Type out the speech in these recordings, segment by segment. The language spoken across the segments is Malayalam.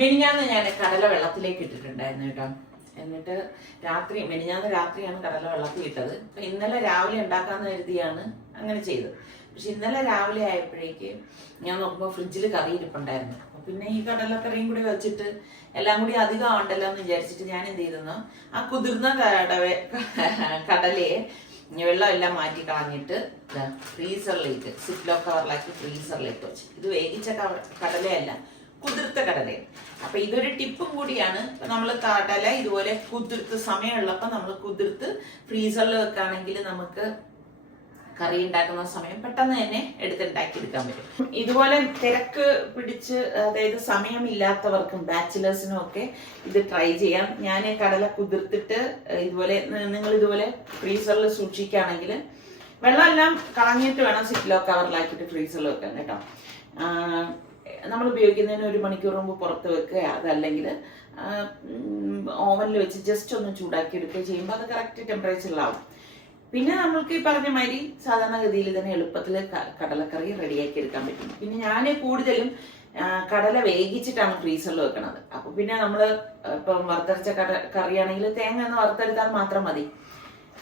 മിനിഞ്ഞാന്ന് ഞാൻ കടല വെള്ളത്തിലേക്ക് ഇട്ടിട്ടുണ്ടായിരുന്നു കേട്ടോ. എന്നിട്ട് മിനിഞ്ഞാന്ന് രാത്രിയാണ് കടല വെള്ളത്തിൽ ഇട്ടത്. അപ്പൊ ഇന്നലെ രാവിലെ ഉണ്ടാക്കാന്ന് കരുതിയാണ് അങ്ങനെ ചെയ്തത്. പക്ഷെ ഇന്നലെ രാവിലെ ആയപ്പോഴേക്ക് ഞാൻ നോക്കുമ്പോൾ ഫ്രിഡ്ജിൽ കറി ഇരിപ്പുണ്ടായിരുന്നു. അപ്പൊ പിന്നെ ഈ കടലക്കറിയും കൂടി വെച്ചിട്ട് എല്ലാം കൂടി അധികം ആണ്ടല്ലോ എന്ന് വിചാരിച്ചിട്ട് ഞാൻ എന്ത് ചെയ്തെന്നോ, ആ കുതിർന്ന കടലയെ വെള്ളമെല്ലാം മാറ്റി കളഞ്ഞിട്ട് ഫ്രീസറിലേക്ക് സിപ്ലോ കവറിലാക്കി ഫ്രീസറിലേക്ക് വെച്ച്. ഇത് വേവിച്ച കടലയല്ല, കുതിർത്ത കടലയും. അപ്പൊ ഇതൊരു ടിപ്പും കൂടിയാണ്. നമ്മൾ കടല ഇതുപോലെ കുതിർത്ത് സമയമുള്ളപ്പോ നമ്മൾ കുതിർത്ത് ഫ്രീസറിൽ വെക്കുകയാണെങ്കിൽ നമുക്ക് കറി ഉണ്ടാക്കുന്ന സമയം പെട്ടെന്ന് തന്നെ എടുത്തുണ്ടാക്കി എടുക്കാൻ പറ്റും. ഇതുപോലെ തിരക്ക് പിടിച്ച്, അതായത് സമയമില്ലാത്തവർക്കും ബാച്ചിലേഴ്സിനും ഒക്കെ ഇത് ട്രൈ ചെയ്യാം. ഞാൻ കടല കുതിർത്തിട്ട് ഇതുപോലെ നിങ്ങൾ ഇതുപോലെ ഫ്രീസറിൽ സൂക്ഷിക്കുകയാണെങ്കിൽ വെള്ളമെല്ലാം കളഞ്ഞിട്ട് വേണം സിപ്ലോ കവറിലാക്കിയിട്ട് ഫ്രീസറിൽ വെക്കാൻ കേട്ടോ. നമ്മൾ ഉപയോഗിക്കുന്നതിന് 1 മണിക്കൂർ മുമ്പ് പുറത്ത് വെക്കുക, അതല്ലെങ്കിൽ ഓവനിൽ വെച്ച് ജസ്റ്റ് ഒന്ന് ചൂടാക്കി എടുക്കുക ചെയ്യുമ്പോൾ അത് കറക്റ്റ് ടെമ്പറേച്ചറിലാവും. പിന്നെ നമ്മൾക്ക് ഈ പറഞ്ഞ മാതിരി സാധാരണഗതിയിൽ തന്നെ എളുപ്പത്തിൽ കടലക്കറി റെഡിയാക്കി എടുക്കാൻ പറ്റും. പിന്നെ ഞാൻ കൂടുതലും കടല വേവിച്ചിട്ടാണ് ഫ്രീസറിൽ വെക്കണത്. അപ്പൊ പിന്നെ നമ്മൾ ഇപ്പം വറുത്തരച്ച കറിയാണെങ്കിൽ തേങ്ങ ഒന്ന് വറുത്തെടുത്താൽ മാത്രം മതി,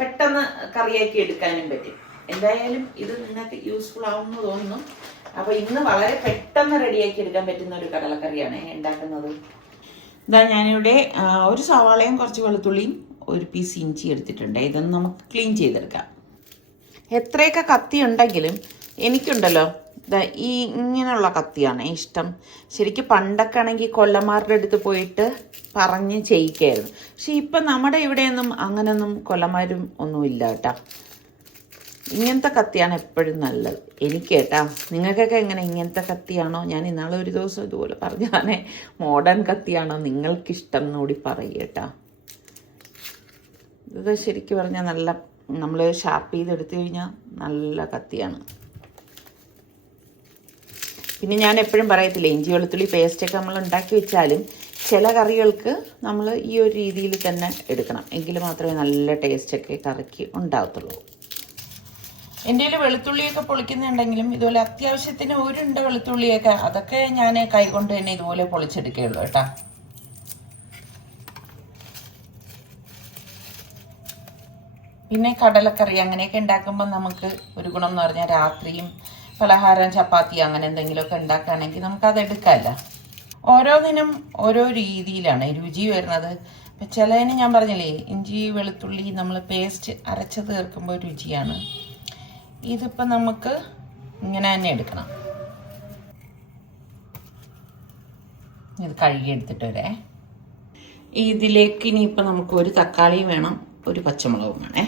പെട്ടെന്ന് കറിയാക്കി എടുക്കാനും പറ്റും. എന്തായാലും ഇത് നിങ്ങൾക്ക് യൂസ്ഫുൾ ആവുമെന്ന് തോന്നുന്നു. അപ്പൊ ഇന്ന് വളരെ പെട്ടെന്ന് റെഡിയാക്കി എടുക്കാൻ പറ്റുന്ന ഒരു കടലക്കറിയാണ് ഉണ്ടാക്കുന്നത്. ഇതാ ഞാനിവിടെ ഒരു സവാളയും കുറച്ച് വെളുത്തുള്ളിയും 1 പീസ് ഇഞ്ചി എടുത്തിട്ടുണ്ട്. ഇതൊന്ന് നമുക്ക് ക്ലീൻ ചെയ്തെടുക്കാം. എത്രയൊക്കെ കത്തി ഉണ്ടെങ്കിലും എനിക്കുണ്ടല്ലോ ഈ ഇങ്ങനെയുള്ള കത്തിയാണ് ഇഷ്ടം. ശരിക്കും പണ്ടൊക്കെ ആണെങ്കിൽ കൊല്ലന്മാരുടെ അടുത്ത് പോയിട്ട് പറഞ്ഞ് ചെയ്യിക്കായിരുന്നു. പക്ഷെ ഇപ്പം നമ്മുടെ ഇവിടെയൊന്നും അങ്ങനൊന്നും കൊല്ലന്മാരും ഒന്നുമില്ല കേട്ടോ. ഇങ്ങനത്തെ കത്തിയാണ് എപ്പോഴും നല്ലത് എനിക്ക് കേട്ടാ. നിങ്ങൾക്കൊക്കെ എങ്ങനെ, ഇങ്ങനത്തെ കത്തിയാണോ? ഞാൻ ഇന്നാളെ ഒരു ദിവസം ഇതുപോലെ പറഞ്ഞാണേ മോഡേൺ കത്തിയാണോ നിങ്ങൾക്കിഷ്ടം എന്നൂടി പറയുക കേട്ടാ. ഇത് ശരിക്കും പറഞ്ഞാൽ നല്ല, നമ്മൾ ഷാർപ്പ് ചെയ്തെടുത്തു കഴിഞ്ഞാൽ നല്ല കത്തിയാണ്. പിന്നെ ഞാൻ എപ്പോഴും പറയത്തില്ല, ഇഞ്ചി വെളുത്തുള്ളി പേസ്റ്റൊക്കെ നമ്മൾ ഉണ്ടാക്കി വെച്ചാലും ചില കറികൾക്ക് നമ്മൾ ഈ ഒരു രീതിയിൽ തന്നെ എടുക്കണം, എങ്കിൽ മാത്രമേ നല്ല ടേസ്റ്റൊക്കെ കറിക്ക് ഉണ്ടാകത്തുള്ളൂ. എൻ്റെ കയ്യിൽ വെളുത്തുള്ളിയൊക്കെ പൊളിക്കുന്നുണ്ടെങ്കിലും ഇതുപോലെ അത്യാവശ്യത്തിന് 1 ഉണ്ട വെളുത്തുള്ളിയൊക്കെ അതൊക്കെ ഞാൻ കൈകൊണ്ട് തന്നെ ഇതുപോലെ പൊളിച്ചെടുക്കുകയുള്ളൂ കേട്ടോ. പിന്നെ കടലക്കറി അങ്ങനെയൊക്കെ ഉണ്ടാക്കുമ്പോൾ നമുക്ക് ഒരു ഗുണം എന്ന് പറഞ്ഞാൽ രാത്രിയും പലഹാരം ചപ്പാത്തി അങ്ങനെ എന്തെങ്കിലുമൊക്കെ ഉണ്ടാക്കുകയാണെങ്കിൽ നമുക്കത് എടുക്കാമല്ലോ. ഓരോന്നിനും ഓരോ രീതിയിലാണ് രുചി വരുന്നത്. ഇപ്പം ചിലതിന് ഞാൻ പറഞ്ഞില്ലേ, ഇഞ്ചി വെളുത്തുള്ളി നമ്മൾ പേസ്റ്റ് അരച്ച് തീർക്കുമ്പോൾ രുചിയാണ്. ഇതിപ്പോൾ നമുക്ക് ഇങ്ങനെ തന്നെ എടുക്കണം. ഇത് കഴുകിയെടുത്തിട്ട് വരെ ഇതിലേക്ക് ഇനിയിപ്പോൾ നമുക്ക് 1 തക്കാളിയും വേണം, 1 പച്ചമുളകും വേണേ.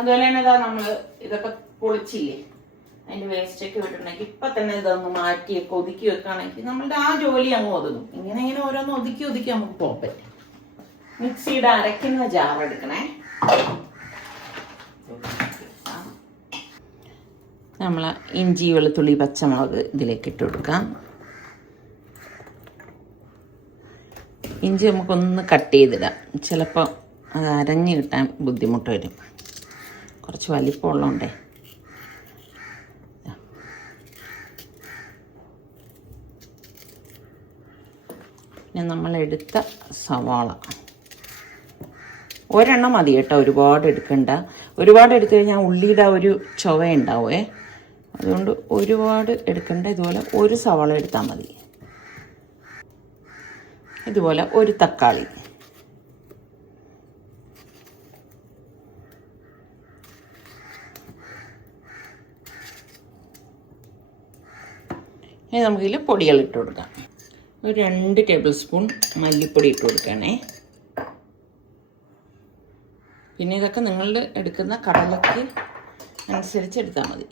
അതുപോലെ തന്നെ ഇതാ നമ്മൾ ഇതൊക്കെ പൊളിച്ചില്ലേ, അതിന്റെ വേസ്റ്റ് ഒക്കെ വിട്ടിട്ടുണ്ടെങ്കിൽ ഇപ്പൊ തന്നെ ഇതൊന്ന് മാറ്റിയൊക്കെ ഒതുക്കി വെക്കുകയാണെങ്കിൽ നമ്മളുടെ ആ ജോലി അങ്ങ് ഒതുങ്ങും. ഇങ്ങനെ ഓരോന്ന് ഒതുക്കി നമുക്ക് പോകാൻ പറ്റും. മിക്സിയുടെ അരയ്ക്കുന്ന ജാർ എടുക്കണേ. നമ്മൾ ഇഞ്ചി വെളുത്തുള്ളി പച്ചമുളക് ഇതിലേക്ക് ഇട്ട് കൊടുക്കാം. ഇഞ്ചി നമുക്കൊന്ന് കട്ട് ചെയ്തിടാം, ചിലപ്പോൾ അത് അരഞ്ഞ് കിട്ടാൻ ബുദ്ധിമുട്ട് വരും, കുറച്ച് വലിപ്പമുള്ളതുകൊണ്ടേ. പിന്നെ നമ്മളെടുത്ത സവാള 1 എണ്ണം മതി കേട്ടോ, ഒരുപാട് എടുക്കണ്ട. ഒരുപാട് എടുത്തു കഴിഞ്ഞാൽ ഉള്ളിയുടെ ഒരു ചുവ ഉണ്ടാവേ, അതുകൊണ്ട് ഒരുപാട് എടുക്കണ്ട. ഇതുപോലെ 1 സവാള എടുത്താൽ മതി. ഇതുപോലെ 1 തക്കാളി, ഇനി നമുക്കിതിൽ പൊടികൾ ഇട്ട് കൊടുക്കാം. ഒരു 2 ടേബിൾ സ്പൂൺ മല്ലിപ്പൊടി ഇട്ട് കൊടുക്കണേ. പിന്നെ ഇതൊക്കെ നിങ്ങളുടെ എടുക്കുന്ന കടലയ്ക്ക് അനുസരിച്ച് എടുത്താൽ മതി.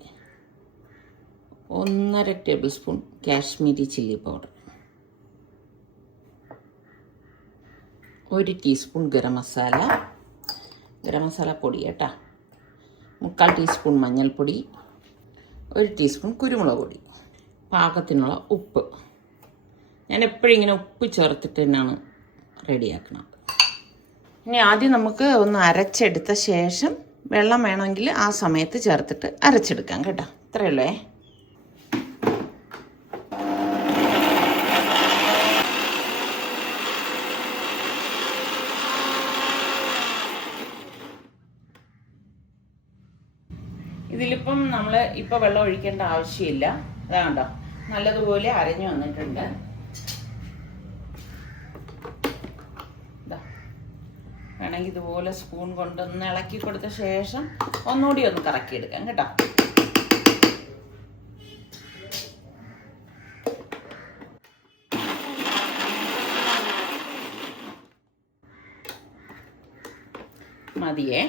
1.5 table spoon Kashmiri chilli powder, 1 teaspoon garam masala പൊടി കേട്ടോ, 3/4 ടീസ്പൂൺ മഞ്ഞൾപ്പൊടി, 1 ടീസ്പൂൺ കുരുമുളക് പൊടി, പാകത്തിനുള്ള ഉപ്പ്. ഞാൻ എപ്പോഴും ഇങ്ങനെ ഉപ്പ് ചേർത്തിട്ട് തന്നെയാണ് റെഡിയാക്കുന്നത്. ഇനി ആദ്യം നമുക്ക് ഒന്ന് അരച്ചെടുത്ത ശേഷം വെള്ളം വേണമെങ്കിൽ ആ സമയത്ത് ചേർത്തിട്ട് അരച്ചെടുക്കാം കേട്ടോ. ഇത്രയേ ഉള്ളേ. ഇതിലിപ്പം നമ്മൾ ഇപ്പോൾ വെള്ളം ഒഴിക്കേണ്ട ആവശ്യമില്ല. അതാ കണ്ടോ, നല്ലതുപോലെ അരഞ്ഞു വന്നിട്ടുണ്ട്. വേണമെങ്കിൽ ഇതുപോലെ സ്പൂൺ കൊണ്ടൊന്ന് ഇളക്കി കൊടുത്ത ശേഷം ഒന്നുകൂടി ഒന്ന് കറക്കിയെടുക്കാം കേട്ടോ. മതിയേ.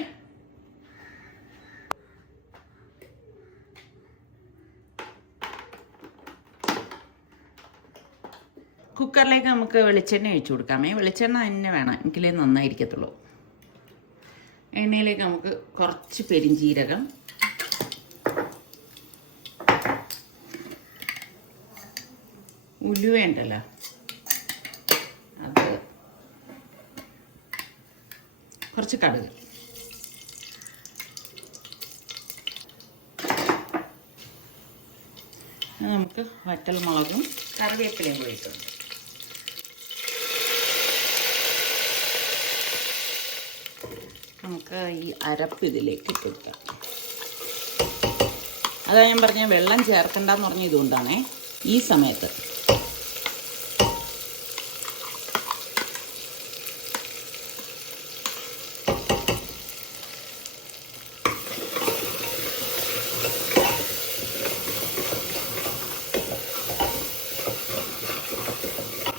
കുക്കറിലേക്ക് നമുക്ക് വെളിച്ചെണ്ണ ഒഴിച്ചു കൊടുക്കാമേ. വെളിച്ചെണ്ണ തന്നെ വേണം, എങ്കിലേ നന്നായിരിക്കത്തുള്ളൂ. എണ്ണയിലേക്ക് നമുക്ക് കുറച്ച് പെരിഞ്ചീരകം, ഉലുവ ഉണ്ടല്ലോ അത്, കുറച്ച് കടുക്, നമുക്ക് വറ്റൽ മുളകും കറിവേപ്പിലയും കൂടി ഇട്ടുണ്ട്. നമുക്ക് ഈ അരപ്പ് ഇതിലേക്ക് ഇട്ട് കൊടുക്കാം. അതാ ഞാൻ പറഞ്ഞ വെള്ളം ചേർക്കണ്ടെന്ന് പറഞ്ഞ ഇതുകൊണ്ടാണേ. ഈ സമയത്ത്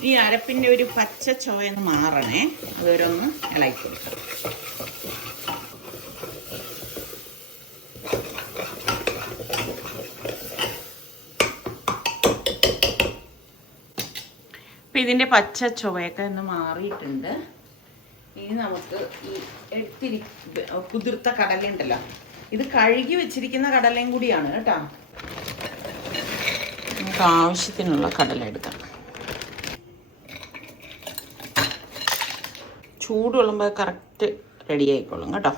ഈ അരപ്പിൻ്റെ ഒരു പച്ച ചോയൊന്ന് മാറണേ, അതൊരൊന്ന് ഇളക്കി കൊടുക്കാം. അപ്പം ഇതിൻ്റെ പച്ച ചുവയൊക്കെ ഒന്ന് മാറിയിട്ടുണ്ട്. ഇനി നമുക്ക് ഈ കുതിർത്ത കടല ഉണ്ടല്ലോ, ഇത് കഴുകി വെച്ചിരിക്കുന്ന കടലയും കൂടിയാണ് കേട്ടോ. നമുക്ക് ആവശ്യത്തിനുള്ള കടല എടുക്കാം. ചൂട് കൊള്ളുമ്പോൾ കറക്റ്റ് റെഡി ആയിക്കോളും കേട്ടോ.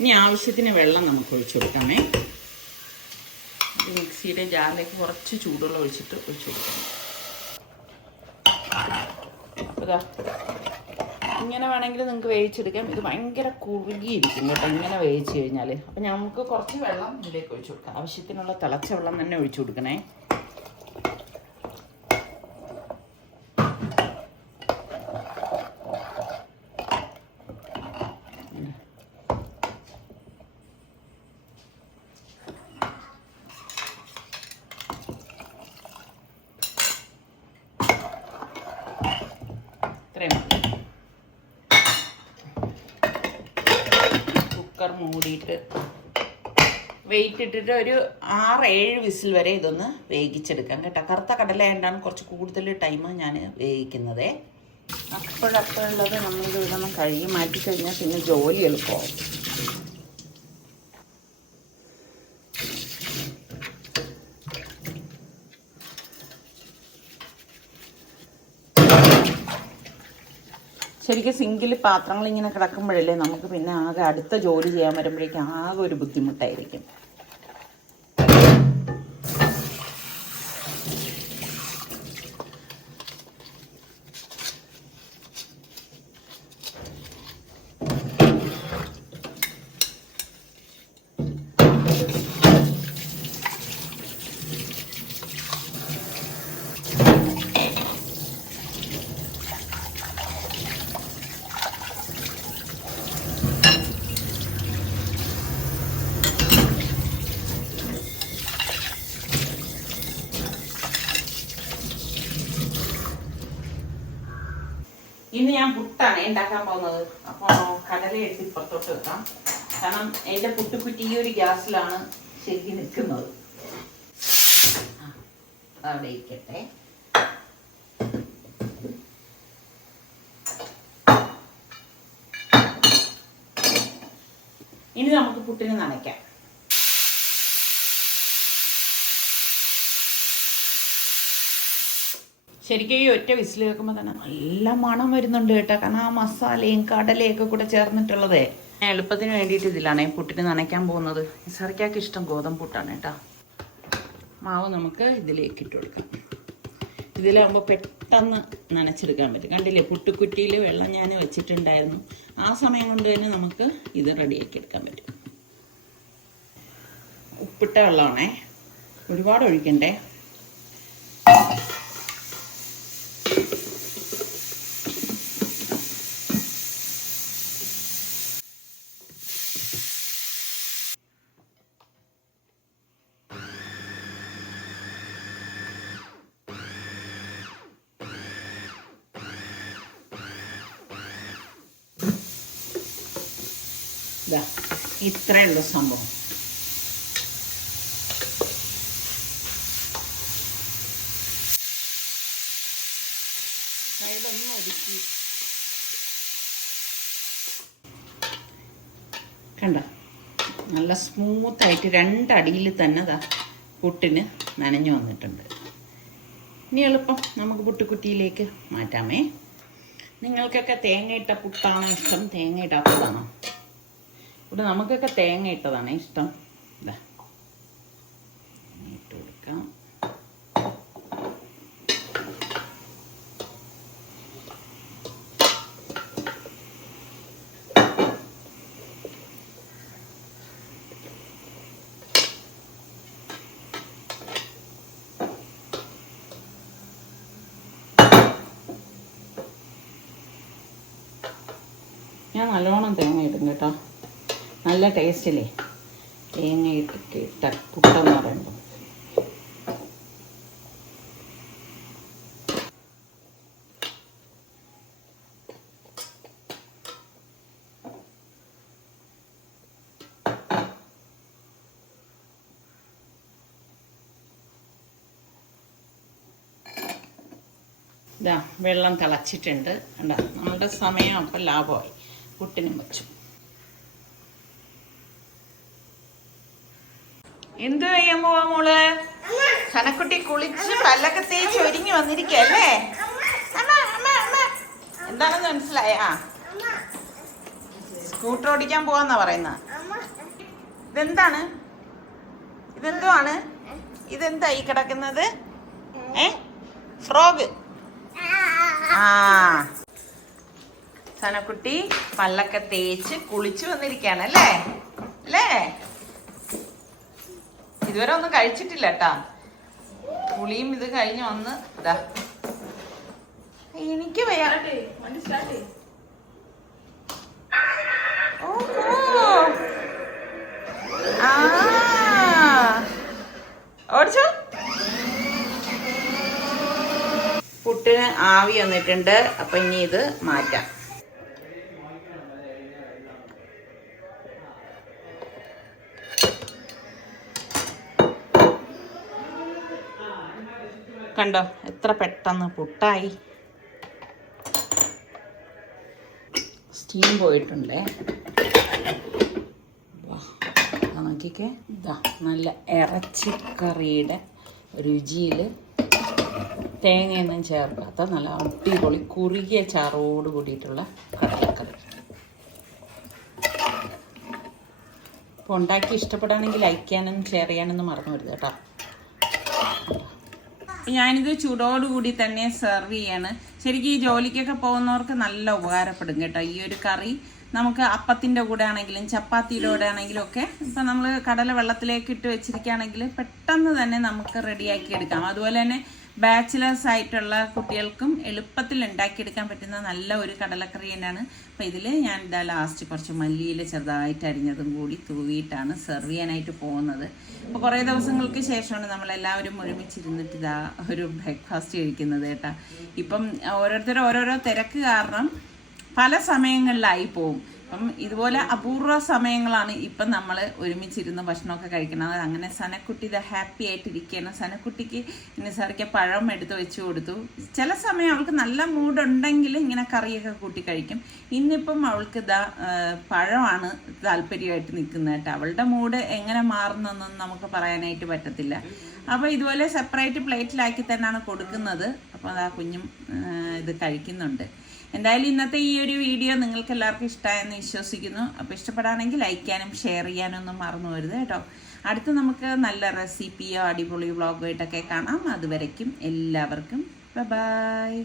ഇനി ആവശ്യത്തിന് വെള്ളം നമുക്ക് ഒഴിച്ചു കൊടുക്കാമേ. മിക്സിയുടെ ജാറിലേക്ക് കുറച്ച് ചൂടുവെള്ളം ഒഴിച്ചിട്ട് ഒഴിച്ചു കൊടുക്കാം. ഇങ്ങനെ വേണമെങ്കിൽ നിങ്ങൾക്ക് വേവിച്ചെടുക്കാം. ഇത് ഭയങ്കര കുറുകിയിരിക്കും കേട്ടോ ഇങ്ങനെ വേവിച്ച് കഴിഞ്ഞാൽ. അപ്പം നമുക്ക് കുറച്ച് വെള്ളം ഇതിലേക്ക് ഒഴിച്ചു കൊടുക്കാം. ആവശ്യത്തിനുള്ള തിളച്ച വെള്ളം തന്നെ ഒഴിച്ചു കൊടുക്കണേ. കുക്കർ മൂടിയിട്ട് വെയിറ്റ് ഇട്ടിട്ട് ഒരു 6-7 വിസിൽ വരെ ഇതൊന്ന് വേവിച്ചെടുക്കാം കേട്ടോ. കറുത്ത കടല ആയതുകൊണ്ടാണ് കുറച്ച് കൂടുതൽ ടൈം ഞാൻ വേവിക്കുന്നത്. അപ്പോഴപ്പോഴുള്ളത് നമ്മളിത് ഇതൊന്നും കഴുകി മാറ്റിക്കഴിഞ്ഞാൽ പിന്നെ ജോലി എളുപ്പമാവും. ശരിക്കും സിങ്കിൽ പാത്രങ്ങൾ ഇങ്ങനെ കിടക്കുമ്പോഴല്ലേ നമുക്ക് പിന്നെ ആകെ അടുത്ത ജോലി ചെയ്യാൻ വരുമ്പോഴേക്കും ആകെ ഒരു ബുദ്ധിമുട്ടായിരിക്കും. ഞാൻ പുട്ടാണ് ഉണ്ടാക്കാൻ പോകുന്നത്. അപ്പോൾ കടല എടുത്ത് ഇപ്പുറത്തോട്ട് വെക്കാം. കാരണം എൻ്റെ പുട്ടുകുറ്റി ഈ ഒരു ഗ്യാസിലാണ് ശരിക്കും നിൽക്കുന്നത്. അവിടെ ഇരിക്കട്ടെ. ഇനി നമുക്ക് പുട്ടിന് നനയ്ക്കാം. ശരിക്കും ഈ ഒറ്റ വിസിൽ കേൾക്കുമ്പോൾ തന്നെ നല്ല മണം വരുന്നുണ്ട് കേട്ടോ. കാരണം ആ മസാലയും കടലയൊക്കെ കൂടെ ചേർന്നിട്ടുള്ളതേ. ഞാൻ എളുപ്പത്തിന് വേണ്ടിയിട്ട് ഇതിലാണ് പുട്ടിന് നനയ്ക്കാൻ പോകുന്നത്. സർക്കാർക്ക് ഇഷ്ടം ഗോതമ്പ് പുട്ടാണ് കേട്ടോ. മാവ് നമുക്ക് ഇതിലേക്ക് ഇട്ട് കൊടുക്കാം. ഇതിലാകുമ്പോൾ പെട്ടെന്ന് നനച്ചെടുക്കാൻ പറ്റും. കണ്ടില്ലേ, പുട്ടുകുറ്റിയിൽ വെള്ളം ഞാൻ വെച്ചിട്ടുണ്ടായിരുന്നു. ആ സമയം കൊണ്ട് തന്നെ നമുക്ക് ഇത് റെഡിയാക്കി എടുക്കാൻ പറ്റും. ഉപ്പിട്ട വെള്ളമാണേ, ഒരുപാട് ഒഴിക്കണ്ടേ. ഇത്രയുള്ള സംഭവം. സൈഡൊന്നും ഒതുക്കി കണ്ട, നല്ല സ്മൂത്തായിട്ട് രണ്ടടിയിൽ തന്നെ പുട്ടിന് നനഞ്ഞു വന്നിട്ടുണ്ട്. ഇനി എളുപ്പം നമുക്ക് പുട്ടുകുറ്റിയിലേക്ക് മാറ്റാമേ. നിങ്ങൾക്കൊക്കെ തേങ്ങയിട്ട പുട്ടാണോ ഇഷ്ടം, തേങ്ങ ഇടാത്തതാണോ? ഇവിടെ നമുക്കൊക്കെ തേങ്ങ ഇട്ടതാണ് ഇഷ്ടം. ഇട്ട് കൊടുക്കാം. ഞാൻ നല്ലോണം തേങ്ങ ഇടും കേട്ടോ. നല്ല ടേസ്റ്റില്ലേ തേങ്ങ ഇട്ട പുട്ടെന്ന് പറയുമ്പോൾ. ഇതാ വെള്ളം തിളച്ചിട്ടുണ്ട്. കണ്ടോ, നമ്മുടെ സമയം അപ്പം ലാഭമായി. പുട്ടിനും വെച്ചു. എന്ത് ചെയ്യാൻ പോവാ മോള്? സനക്കുട്ടി കുളിച്ച് പല്ലൊക്കെ തേച്ച് ഒരുങ്ങി വന്നിരിക്കല്ലേ? എന്താണെന്ന് മനസ്സിലായ? സ്കൂട്ടർ ഓടിക്കാൻ പോവാന്നാ പറയുന്ന. ഇതെന്താണ്? ഇതെന്തോ ആണ്? ഇതെന്താ ഈ കിടക്കുന്നത്? ഫ്രോഗ്. ആ, സനക്കുട്ടി പല്ലൊക്കെ തേച്ച് കുളിച്ച് വന്നിരിക്കാണല്ലേ? അല്ലേ? ഇതുവരെ ഒന്നും കഴിച്ചിട്ടില്ല കേട്ടാ. പുളിയും ഇത് കഴിഞ്ഞ് വന്ന് ഇതാ. എനിക്ക് ഓടിച്ചോ. പുട്ടിന് ആവി വന്നിട്ടുണ്ട്. അപ്പൊ ഇനി ഇത് മാറ്റാം. കണ്ടോ എത്ര പെട്ടെന്ന് പുട്ടായി. സ്റ്റീം പോയിട്ടുണ്ടേ. നോക്കിക്കേ, ഇതാ നല്ല ഇറച്ചിക്കറിയുടെ രുചിയിൽ തേങ്ങയൊന്നും ചേർക്കാത്ത നല്ല അടിപൊളി കുറുകിയ ചാറോട് കൂടിയിട്ടുള്ള കടലക്കറി. അപ്പോൾ ഉണ്ടാക്കി ഇഷ്ടപ്പെടുകയാണെങ്കിൽ ലൈക്ക് ചെയ്യാനും ഷെയർ ചെയ്യാനൊന്നും മറന്നു വരുത് കേട്ടോ. ഞാനിത് ചൂടോടുകൂടി തന്നെ സെർവ് ചെയ്യാണ്. ശരിക്കും ഈ ജോലിക്കൊക്കെ പോകുന്നവർക്ക് നല്ല ഉപകാരപ്പെടും കേട്ടോ. ഈ ഒരു കറി നമുക്ക് അപ്പത്തിൻ്റെ കൂടെ ആണെങ്കിലും ചപ്പാത്തിയുടെ കൂടെ ആണെങ്കിലും ഒക്കെ ഇപ്പം നമ്മൾ കടല വെള്ളത്തിലേക്ക് ഇട്ട് വെച്ചിരിക്കുകയാണെങ്കിൽ പെട്ടെന്ന് തന്നെ നമുക്ക് റെഡിയാക്കി എടുക്കാം. അതുപോലെ തന്നെ ബാച്ചിലേഴ്സ് ആയിട്ടുള്ള കുട്ടികൾക്കും എളുപ്പത്തിൽ ഉണ്ടാക്കിയെടുക്കാൻ പറ്റുന്ന നല്ല ഒരു കടലക്കറി തന്നെയാണ്. അപ്പം ഇതിൽ ഞാൻ ഇതാ ലാസ്റ്റ് കുറച്ച് മല്ലിയില ചെറുതായിട്ട് അരിഞ്ഞതും കൂടി തൂവിയിട്ടാണ് സെർവ് ചെയ്യാനായിട്ട് പോകുന്നത്. അപ്പോൾ കുറേ ദിവസങ്ങൾക്ക് ശേഷമാണ് നമ്മളെല്ലാവരും ഒരുമിച്ചിരുന്നിട്ട് ഇതാ ഒരു ബ്രേക്ക്ഫാസ്റ്റ് കഴിക്കുന്നത് കേട്ടോ. ഇപ്പം ഓരോരുത്തരും ഓരോരോ തിരക്ക് കാരണം പല സമയങ്ങളിലായി പോവും. അപ്പം ഇതുപോലെ അപൂർവ സമയങ്ങളാണ് ഇപ്പം നമ്മൾ ഒരുമിച്ചിരുന്ന് ഭക്ഷണമൊക്കെ കഴിക്കുന്നത്. അങ്ങനെ സനക്കുട്ടി ഇത് ഹാപ്പി ആയിട്ടിരിക്കുകയാണ്. സനക്കുട്ടിക്ക് നിസാറിക്ക് പഴം എടുത്ത് വെച്ച് കൊടുത്തു. ചില സമയം അവൾക്ക് നല്ല മൂഡുണ്ടെങ്കിൽ ഇങ്ങനെ കറിയൊക്കെ കൂട്ടി കഴിക്കും. ഇന്നിപ്പം അവൾക്ക് പഴമാണ് താല്പര്യമായിട്ട് നിൽക്കുന്നത് കേട്ടോ. അവളുടെ മൂഡ് എങ്ങനെ മാറുന്നതെന്നും നമുക്ക് പറയാനായിട്ട് പറ്റത്തില്ല. അപ്പോൾ ഇതുപോലെ സെപ്പറേറ്റ് പ്ലേറ്റിലാക്കി തന്നെയാണ് കൊടുക്കുന്നത്. അപ്പോൾ ആ കുഞ്ഞും ഇത് കഴിക്കുന്നുണ്ട്. എന്തായാലും ഇന്നത്തെ ഈ ഒരു വീഡിയോ നിങ്ങൾക്ക് എല്ലാവർക്കും ഇഷ്ടമായെന്ന് വിശ്വസിക്കുന്നു. അപ്പോൾ ഇഷ്ടപ്പെടാണെങ്കിൽ ലൈക്ക് ചെയ്യാനും ഷെയർ ചെയ്യാനും ഒന്നും മറന്നു പോരുത് കേട്ടോ. അടുത്ത് നമുക്ക് നല്ല റെസിപ്പിയോ അടിപൊളി വ്ളോഗോ ആയിട്ടൊക്കെ കാണാം. അതുവരയ്ക്കും എല്ലാവർക്കും ബൈ.